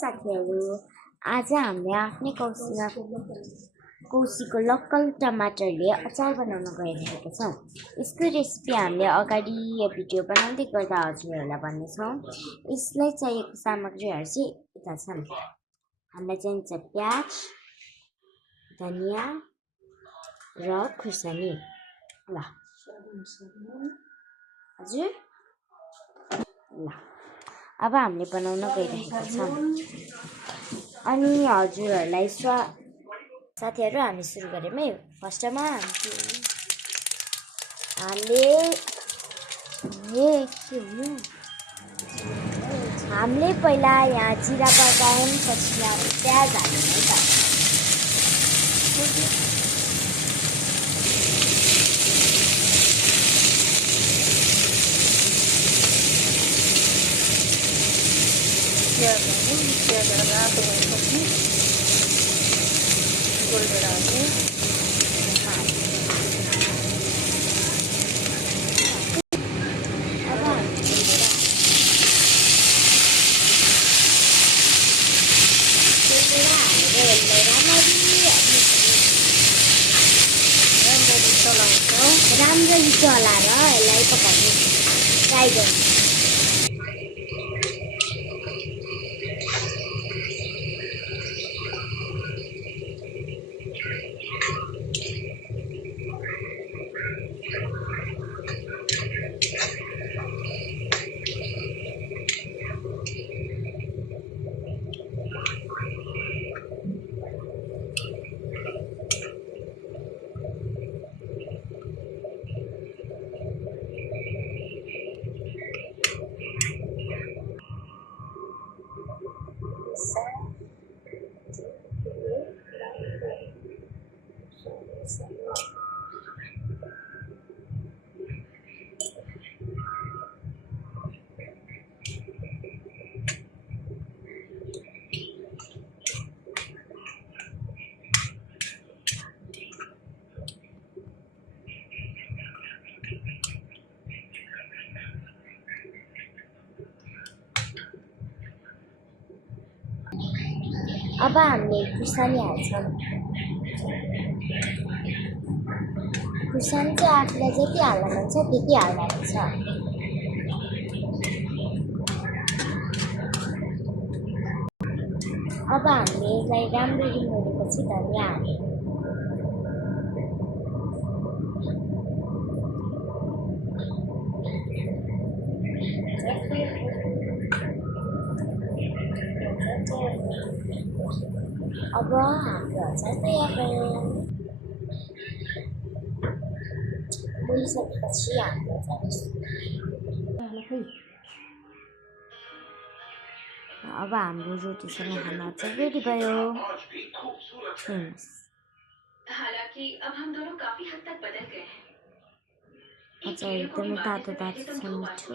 साथीहरू, आज हामीले आफ्नै कौसीको लोकल टमाटरले अचार बनाउन गइरहेका छौँ। यसको रेसिपी हामीले अगाडि भिडियो बनाउँदै गर्दा हजुरहरूलाई भन्नेछौँ। यसलाई चाहिएको सामग्रीहरू चाहिँ यता छन्। हामीलाई चाहिन्छ प्याज, धनियाँ र खुर्सानी। ल हजुर, ल अब हामीले बनाउन गइरहेका छौँ। अनि हजुरहरूलाई साथीहरू, हामी सुरु गरौँ है। फर्स्टमा हामीले पहिला यहाँ जिरा पकायौँ, पछि यहाँ प्याज हाल्यौँ है त। प्याज रातो भएपछि गोल्डेर हाल्ने। राम्ररी चलाएर यसलाई पकाउने ट्राई गर्नु। अब हामीले खुर्सानी हाल्छौँ। खुर्सानी चाहिँ आफूलाई जति हाल्न मन छ त्यति हाल्दा हुन्छ। अब हामीले यसलाई राम्ररी मोलेपछि धनियाँ हाल्यौँ। अब हाम्रो अचार तयार भयो। मोलिसकेपछि हाम्रो अब हाम्रो रोटीसँग खाना अचार रेडी भयो। हालांकि अब हम दोनों काफी हद तक बदल गए हैं। अचार एकदमै तातो तातो छ, मिठो।